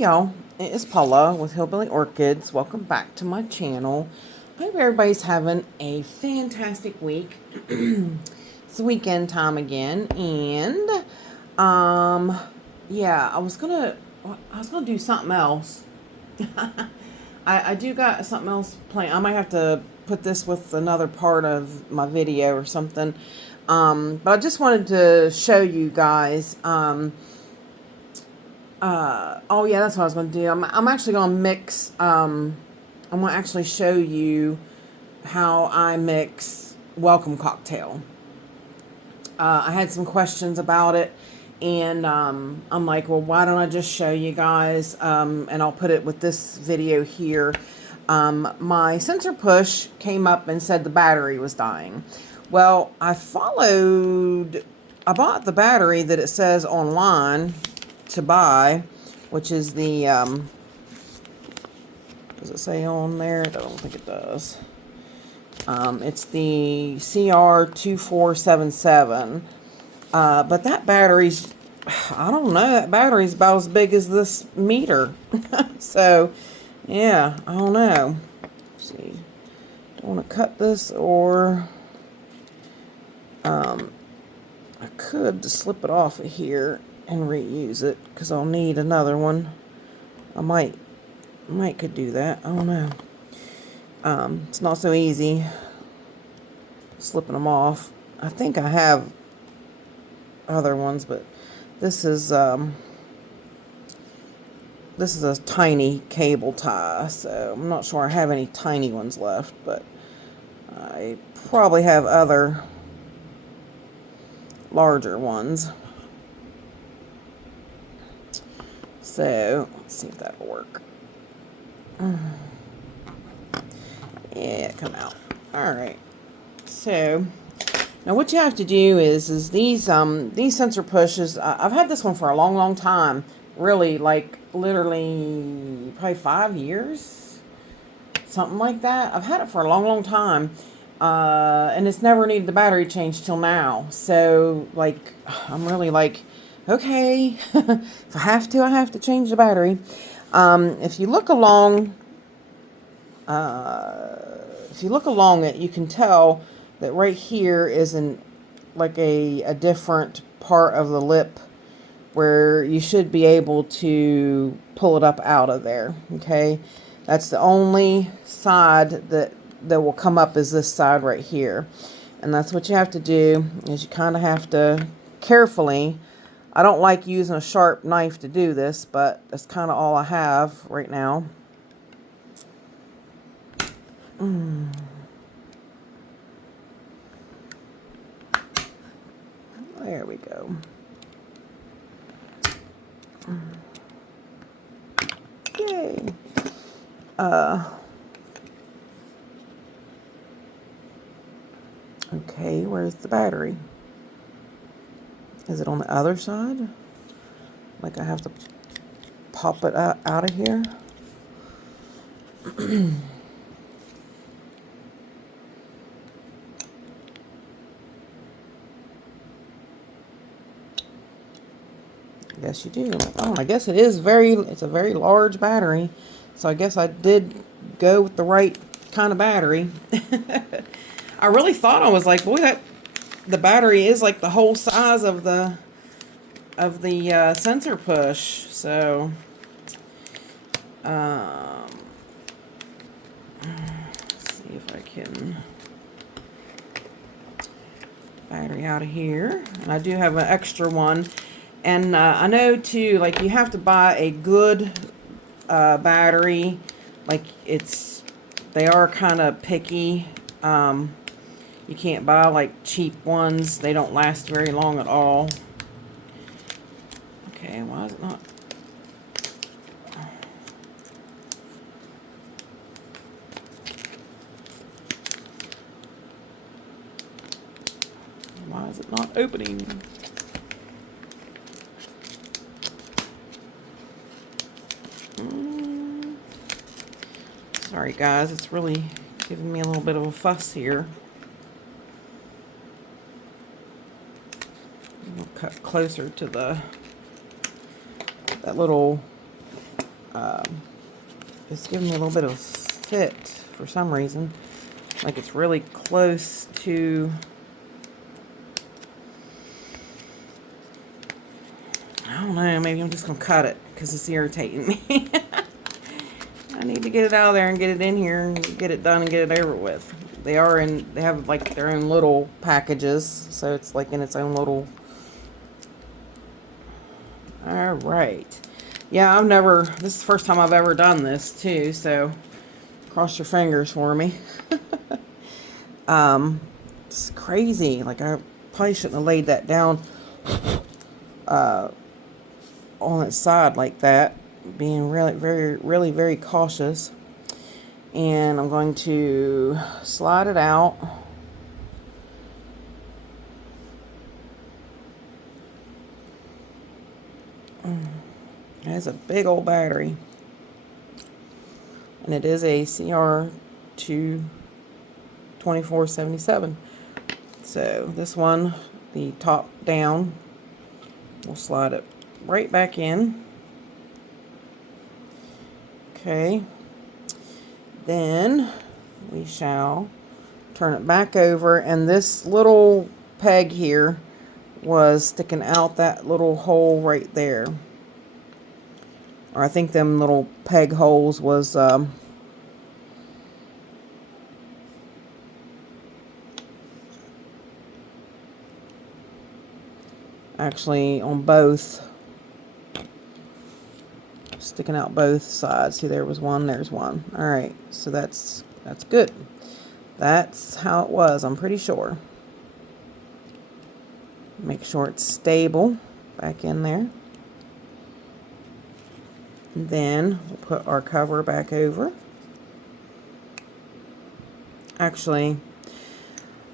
y'all, it is Paula with Hillbilly Orchids. Welcome back to my channel. I hope everybody's having a fantastic week. It's weekend time again, and yeah, I was gonna do something else. I do got something else planned. I might have to put this with another part of my video or something. But I just wanted to show you guys. Oh yeah, that's what I was going to do. I'm actually going to mix, I'm going to actually show you how I mix welcome cocktail. I had some questions about it, and I'm like, well, why don't I just show you guys, and I'll put it with this video here. My sensor push came up and said the battery was dying. Well, I bought the battery that it says online to buy, which is the, does it say on there? I don't think it does. It's the CR2477. But that battery's, I don't know, that battery's about as big as this meter. So, yeah, I don't know. Let's see. Don't want to cut this, or I could just slip it off of here and reuse it, because I'll need another one. I might could do that. I don't know. It's not so easy slipping them off. I think I have other ones, but this is a tiny cable tie, so I'm not sure I have any tiny ones left, but I probably have other larger ones. So let's see if that'll work. Yeah, come out. All right. So now what you have to do is these sensor pushes. I've had this one for a long time. Really, like literally probably 5 years, something like that. I've had it for a long time, and it's never needed the battery change till now. So like, I'm really like, okay, if I have to change the battery. If you look along it, you can tell that right here is like a different part of the lip where you should be able to pull it up out of there. Okay, that's the only side that will come up, is this side right here, and that's what you have to do. Is you kind of have to carefully. I don't like using a sharp knife to do this, but that's kind of all I have right now. There we go. Yay. Okay, where's the battery? Is it on the other side? Like I have to pop it out of here? I guess you do. Oh, I guess it's a very large battery. So I guess I did go with the right kind of battery. I really thought, I was like, boy, the battery is like the whole size of the sensor push. So let's see if I can battery out of here. And I do have an extra one. And I know too, like, you have to buy a good battery. Like, they are kind of picky. You can't buy like cheap ones. They don't last very long at all. Okay, why is it not? Why is it not opening? Sorry guys, it's really giving me a little bit of a fuss here. We'll cut closer to that little It's giving me a little bit of fit for some reason. Like it's really close to... I don't know, maybe I'm just going to cut it because it's irritating me. I need to get it out of there and get it in here and get it done and get it over with. They have like their own little packages, so it's like in its own little... Alright. Yeah, this is the first time I've ever done this too, so cross your fingers for me. It's crazy. Like I probably shouldn't have laid that down on its side like that. Being really, very cautious. And I'm going to slide it out. It has a big old battery. And it is a CR22477. So this one, the top down, we'll slide it right back in. Okay. Then we shall turn it back over, and this little peg here was sticking out that little hole right there. Or I think them little peg holes was actually on both, sticking out both sides. See, there was one, there's one. Alright, so that's good. That's how it was, I'm pretty sure. Make sure it's stable back in there. And then we'll put our cover back over. Actually,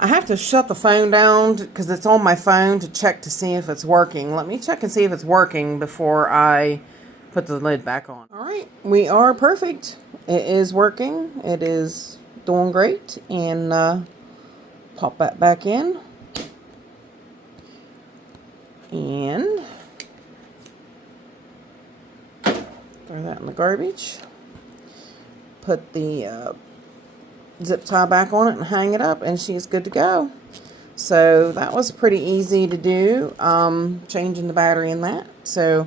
I have to shut the phone down because it's on my phone to check to see if it's working. Let me check and see if it's working before I put the lid back on. Alright, we are perfect. It is working. It is doing great. And pop that back in. And throw that in the garbage. Put the zip tie back on it and hang it up, and she's good to go. So that was pretty easy to do, changing the battery in that. So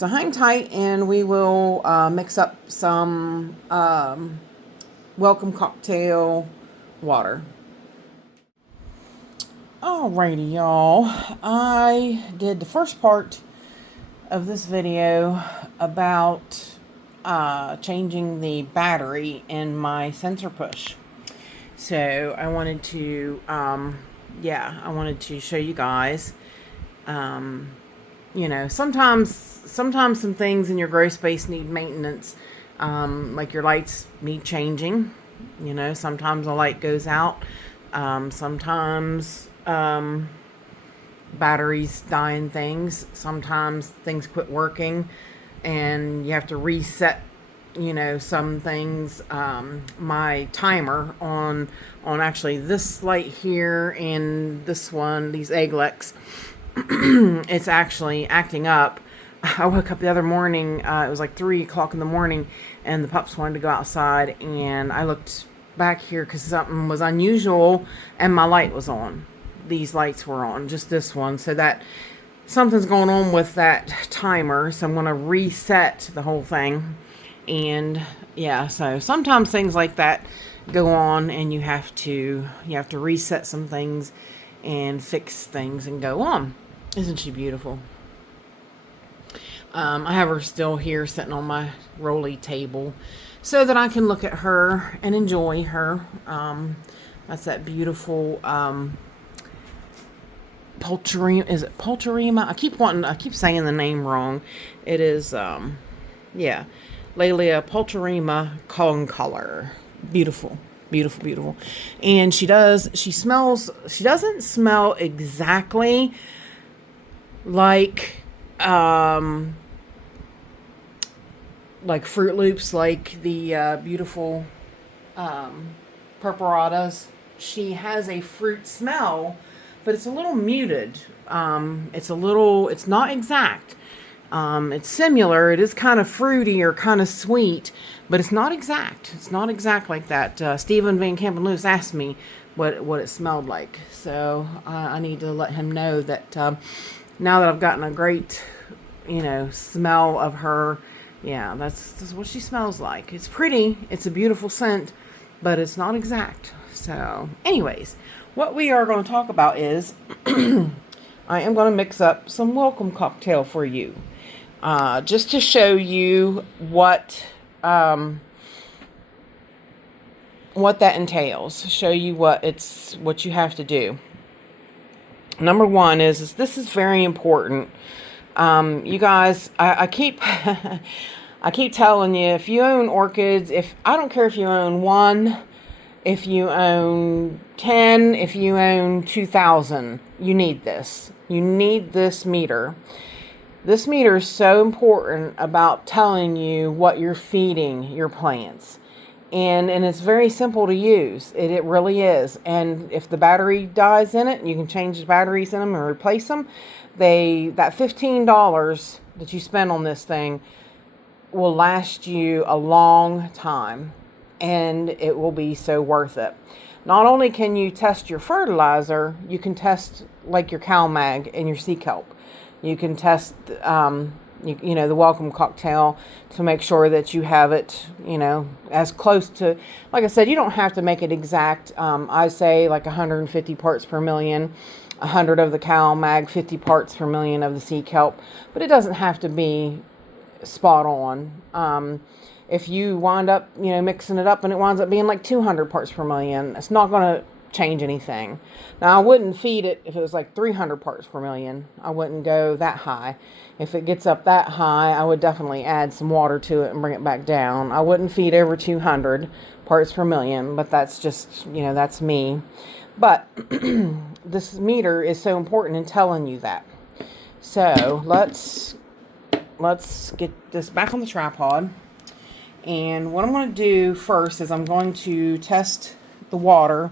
hang tight, and we will mix up some welcome cocktail water. Alrighty, y'all. I did the first part of this video about changing the battery in my sensor push. So I wanted to, I wanted to show you guys, you know, sometimes some things in your grow space need maintenance, like your lights need changing. You know, sometimes a light goes out, sometimes batteries die in things, sometimes things quit working and you have to reset, you know, some things. My timer on actually this light here and this one, these egg lecks, it's actually acting up. I woke up the other morning, it was like 3 o'clock in the morning, and the pups wanted to go outside, and I looked back here because something was unusual, and my light was on. These lights were on, just this one, so that something's going on with that timer, so I'm going to reset the whole thing. And yeah, so sometimes things like that go on, and you have to reset some things and fix things and go on. Isn't she beautiful? I have her still here sitting on my rolly table so that I can look at her and enjoy her. That's that beautiful Polterima. Is it Polterima? I keep saying the name wrong. It is Laelia Polterima concolor. Beautiful, beautiful, beautiful. And she doesn't smell exactly like Fruit Loops, like the beautiful purpuratas. She has a fruit smell, but it's a little muted. It's not exact. It's similar. It is kind of fruity or kind of sweet, but it's not exact. It's not exact like that. Stephen Van Camp and Lewis asked me what it smelled like, so I need to let him know that now that I've gotten a great, smell of her. Yeah, that's what she smells like. It's pretty. It's a beautiful scent, but it's not exact. So, anyways, what we are going to talk about is I am going to mix up some welcome cocktail for you, just to show you what that entails. Show you what you have to do. Number one is this is very important. You guys, I keep I keep telling you, if you own orchids, I don't care if you own one, if you own 10, if you own 2,000, you need this. You need this meter. This meter is so important about telling you what you're feeding your plants. And it's very simple to use. It really is. And if the battery dies in it, you can change the batteries in them and replace them. That $15 that you spend on this thing will last you a long time, and it will be so worth it. Not only can you test your fertilizer, you can test like your CalMag and your sea kelp. You can test the welcome cocktail to make sure that you have it, as close to, like I said, you don't have to make it exact. I say like 150 parts per million, 100 of the CalMag, 50 parts per million of the sea kelp, but it doesn't have to be spot on. If you wind up, mixing it up and it winds up being like 200 parts per million, it's not going to change anything. Now, I wouldn't feed it if it was like 300 parts per million. I wouldn't go that high. If it gets up that high, I would definitely add some water to it and bring it back down. I wouldn't feed over 200 parts per million, but that's just, that's me. But this meter is so important in telling you that. So let's get this back on the tripod. And what I'm going to do first is I'm going to test the water.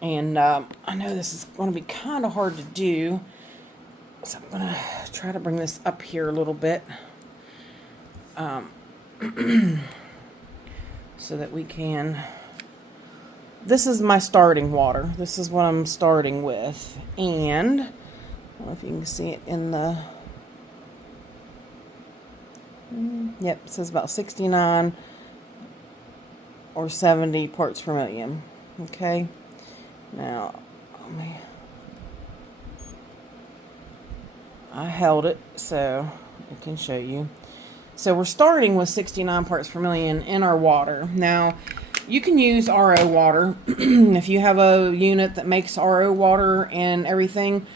And I know this is going to be kind of hard to do, so I'm going to try to bring this up here a little bit, so that we can. This is my starting water. This is what I'm starting with, and I don't know if you can see it in the. Yep, it says about 69 or 70 parts per million. Okay. Now, I held it so I can show you. So we're starting with 69 parts per million in our water. Now, you can use RO water. If you have a unit that makes RO water and everything,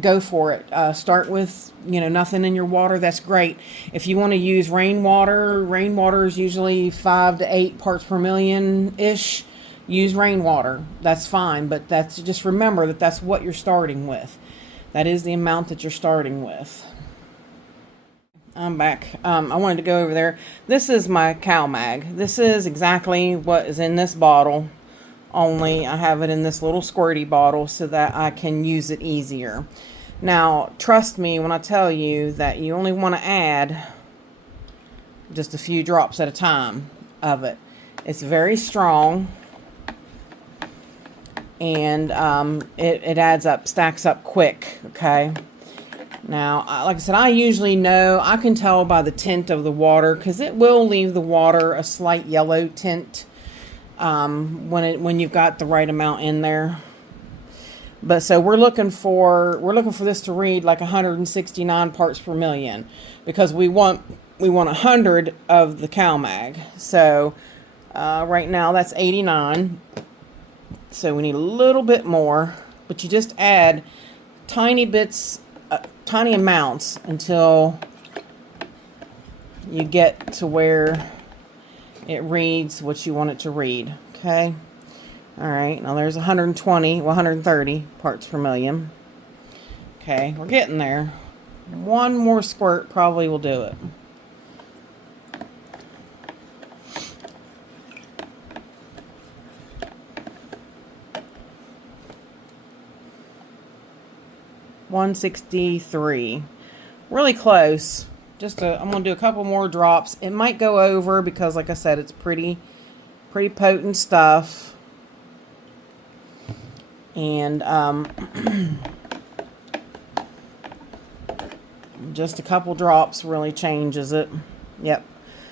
go for it. Start with, nothing in your water. That's great. If you want to use rainwater is usually 5 to 8 parts per million-ish. Use rainwater. That's fine, but just remember that that's what you're starting with. That is the amount that you're starting with. I'm back. I wanted to go over there. This is my CalMag. This is exactly what is in this bottle, only I have it in this little squirty bottle so that I can use it easier. Now, trust me when I tell you that you only want to add just a few drops at a time of it. It's very strong. And it adds up, stacks up quick, okay? Now, like I said, I can tell by the tint of the water, because it will leave the water a slight yellow tint when you've got the right amount in there. But so we're looking for this to read like 169 parts per million, because we want 100 of the CalMag. So right now that's 89. So we need a little bit more, but you just add tiny bits, tiny amounts until you get to where it reads what you want it to read. Okay. All right. Now there's 130 parts per million. Okay. We're getting there. One more squirt probably will do it. $163. really close. I'm going to do a couple more drops. It might go over because, like I said, it's pretty potent stuff. And just a couple drops really changes it. Yep.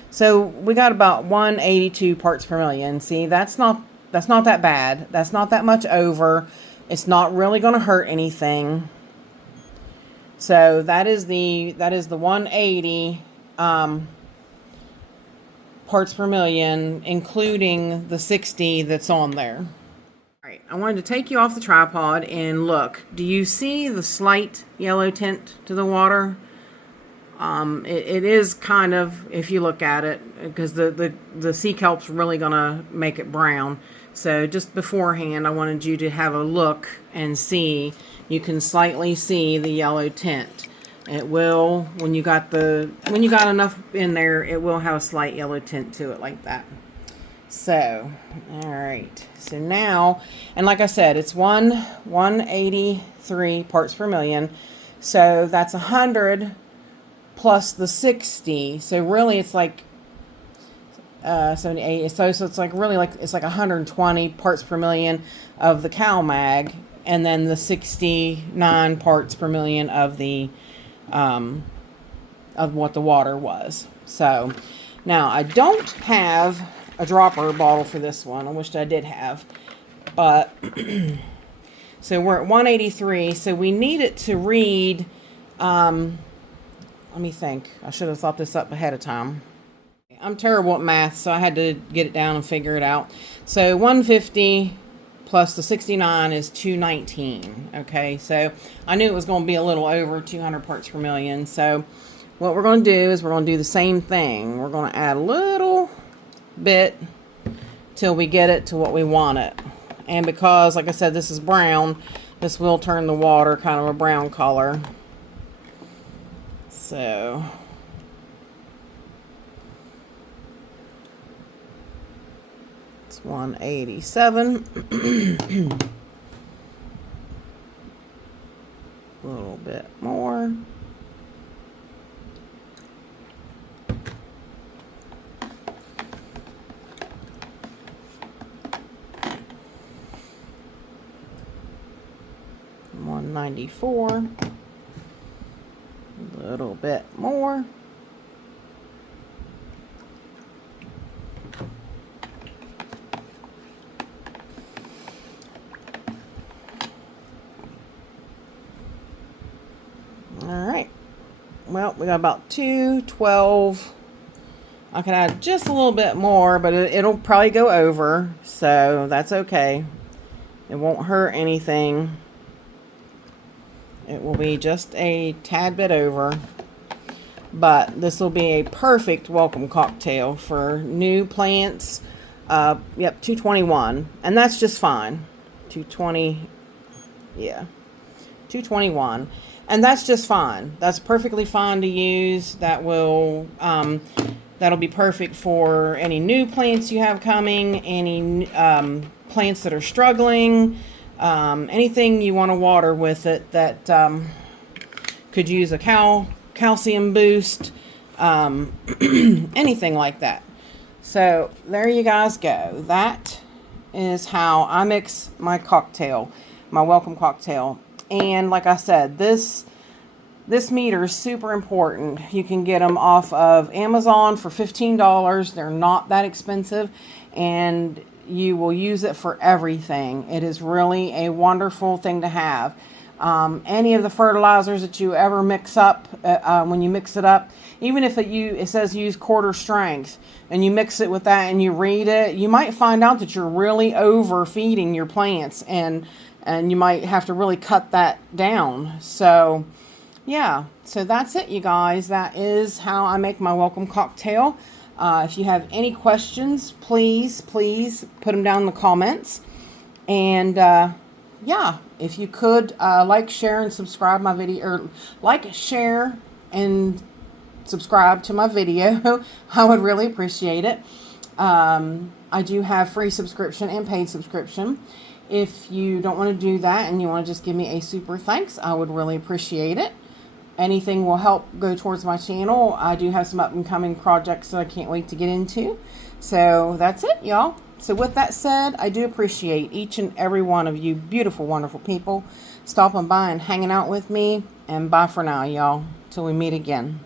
So we got about 182 parts per million. See, that's not that bad. That's not that much over. It's not really going to hurt anything. So that is the 180 parts per million, including the 60 that's on there. All right, I wanted to take you off the tripod and look. Do you see the slight yellow tint to the water? It is kind of, if you look at it, because the sea kelp's really going to make it brown. So just beforehand, I wanted you to have a look and see. You can slightly see the yellow tint. It will, when you got enough in there, it will have a slight yellow tint to it like that. So, all right. So now, and like I said, it's 183 parts per million. So that's 100 plus the 60. So really it's like 78. So it's like really like, it's like 120 parts per million of the CalMag, and then the 69 parts per million of the of what the water was. So now I don't have a dropper bottle for this one. I wished I did have, but so we're at 183. So we need it to read. Let me think. I should have thought this up ahead of time. I'm terrible at math, so I had to get it down and figure it out. So 150 plus the 69 is 219. Okay, so I knew it was going to be a little over 200 parts per million. So what we're going to do is we're going to do the same thing. We're going to add a little bit till we get it to what we want it. And because, like I said, this is brown, this will turn the water kind of a brown color. So it's 187. A little bit more. $194. A little bit more. All right. Well, we got about 212. I can add just a little bit more, but it'll probably go over, so that's okay. It won't hurt anything. It will be just a tad bit over, but this will be a perfect welcome cocktail for new plants. Yep, 221, and that's just fine. 220, yeah, 221, and that's just fine. That's perfectly fine to use. That will that'll be perfect for any new plants you have coming, any plants that are struggling. Anything you want to water with it that could use a calcium boost, anything like that. So there you guys go. That is how I mix my cocktail, my welcome cocktail. And like I said, this meter is super important. You can get them off of Amazon for $15. They're not that expensive, and you will use it for everything. It is really a wonderful thing to have. Any of the fertilizers that you ever mix up, when you mix it up, even if it says use quarter strength, and you mix it with that and you read it, you might find out that you're really overfeeding your plants, and you might have to really cut that down. So yeah, so that's it, you guys. That is how I make my welcome cocktail. If you have any questions, please put them down in the comments. And yeah, if you could like, share, and subscribe my video, or like, share, and subscribe to my video, I would really appreciate it. I do have free subscription and paid subscription. If you don't want to do that and you want to just give me a super thanks, I would really appreciate it. anything will help go towards my channel. I do have some up and coming projects that I can't wait to get into. So that's it, y'all. So with that said, I do appreciate each and every one of you beautiful, wonderful people stopping by and hanging out with me. And bye for now, y'all. Till we meet again.